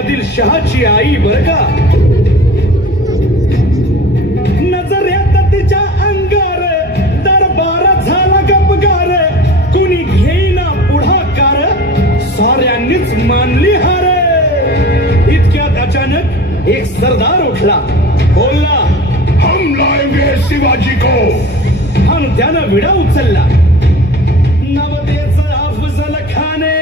आदिलशहाची आई बर का. नजरेत तिच्या अंगार दरबार झाला गपगार. कुणी घेईना पुढाकार साऱ्यांनीच मानली हार. इतक्यात अचानक एक सरदार उठला, बोलला, हम लाएंगे शिवाजी को. आणि त्यानं विडा उचलला. नवतेच अफजल खाने,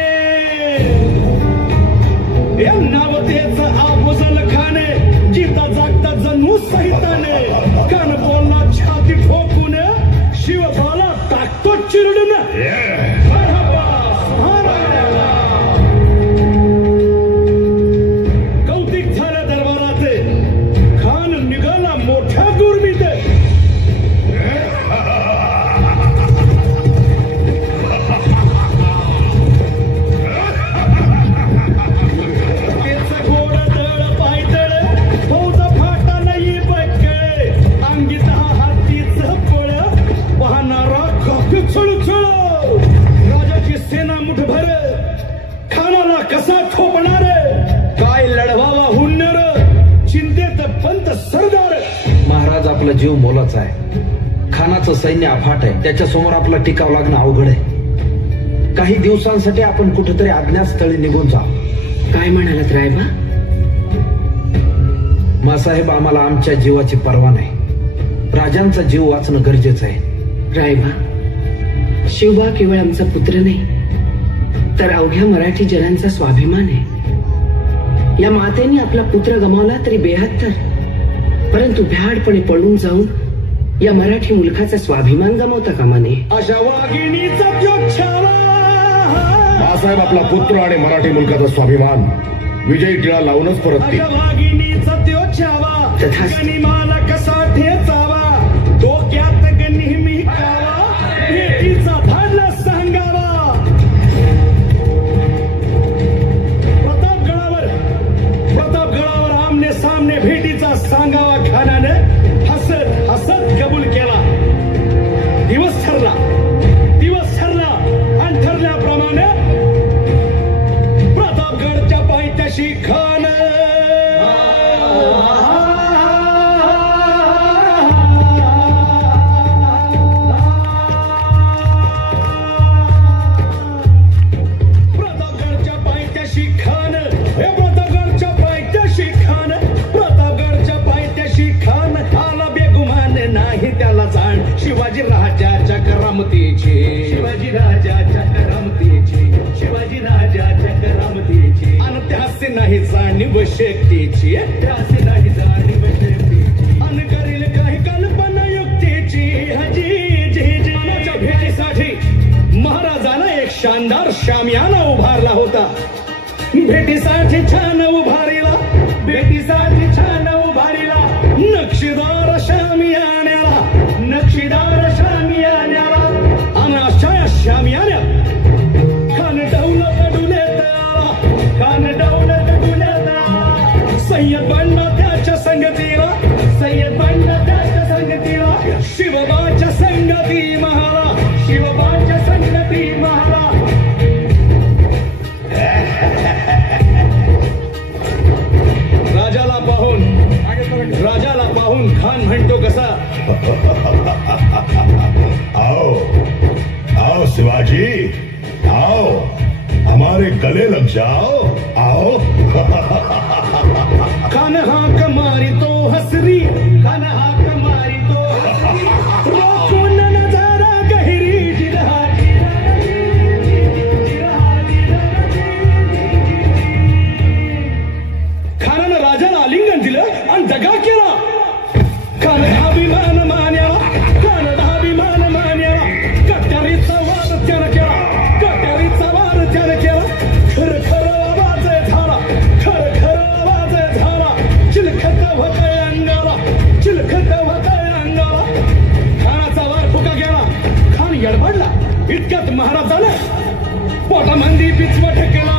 या नवतेच अफजल खाने, जिता जागता जणू सहिताने. कान बोलला छाती ठोकून, शिवबाला टाकतो चिरडून. कौतिक झालं दरबारात. खान निघाला मोठ्या गुरमीत. राजाची सेना मुठभर. खानाला कसा ठोपणार, काय लढवावा हुन्नर. चिंतेत पंत सरदार. महाराज, आपला जीव मोलाचा आहे. खानाचं सैन्य अफाट आहे. त्याच्यासमोर आपला टिकाव लागणं अवघड आहे. काही दिवसांसाठी आपण कुठेतरी अज्ञातस्थळी निघून जा. काय म्हणालात रायबा? मासाहेब, आम्हाला आमच्या जीवाची पर्वा नाही. राजांचा जीव वाचणं गरजेचं आहे. रायबा, शिवबा केवळ आमचा पुत्र नाही, तर अवघ्या मराठी जनांचा स्वाभिमान आहे. या मातेने आपला पुत्र गमावला तरी बेहत्तर, परंतु भ्याडपणे पळून जाऊन या मराठी मुलखाचा स्वाभिमान गमावता कामा नये. अशा वाघिणीचा त्यो छावा. बाळासाहेब, आपला पुत्र आणि मराठी मुलकाचा स्वाभिमान विजयी टिळा लावूनच परततील. अशा वाघिणीचा त्यो छावा. तथास्तु. गनिमाला कसा ठेचावा, डोक्यात नेहमी कावा. भेटीचा धाडला सांगावा. प्रतापगडावर आमने सामने भेटीचा सांगावा. खानाने हसत हसत कबूल केला. दिवस ठरला आणि ठरल्याप्रमाणे प्रतापगडच्या पायथ्याशी खान शिवाजी राजाच्या करामतीची. शिवाजी राजाच्या करामतीची. शिवाजी राजाच्या करामतीची. आणि त्यासे नाही जाणीव शक्तीची. त्यासे नाही जाणीव शक्तीची. आणि करील काही कल्पना युक्तीची. हजी जी मनाच्या भेटीसाठी महाराजाला एक शानदार शामियाना उभारला होता. भेटीसाठी छान उभारीला. भेटीसाठी छान उभारीला. नक्षीदार शामियान्याला. नक्षीदार शामियान्याला. आणि अशा शामियान्या खान डौलत डुलेत आला. खान डौलत डुलेत आला. सय्यद बंडा त्याच्या संगतीला. सय्यद बंडा त्याच्या संगतीला. शिवबाच्या संगती महाला. शिवबाच्या संगती महाला. राजाला पाहून खान म्हणतो कसा, आओ आओ शिवाजी, आओ हमारे गले लग जाओ. आओ. खान हाक मारी तो हसरी. खान हाक मारी तो हसरी. रोखून नजारा गहिरी. जिरहा खानानं राजाला आलिंगन दिलं आणि दगा केला. खान अभिमान मान्याला. खान अभिमान मान्याला. कट्यारीचा वाद त्यानं केला. कट्यारीचा वाद त्यानं केला. खर खर आवाज झाला. खर खर आवाज झाला. चिलखत होतय अंगाला. चिलखत होतय अंगाला. खानाचा वार फुका गेला. खान यडबडला. इतक्यात महाराजानं पोटामंदी पिचवट केला.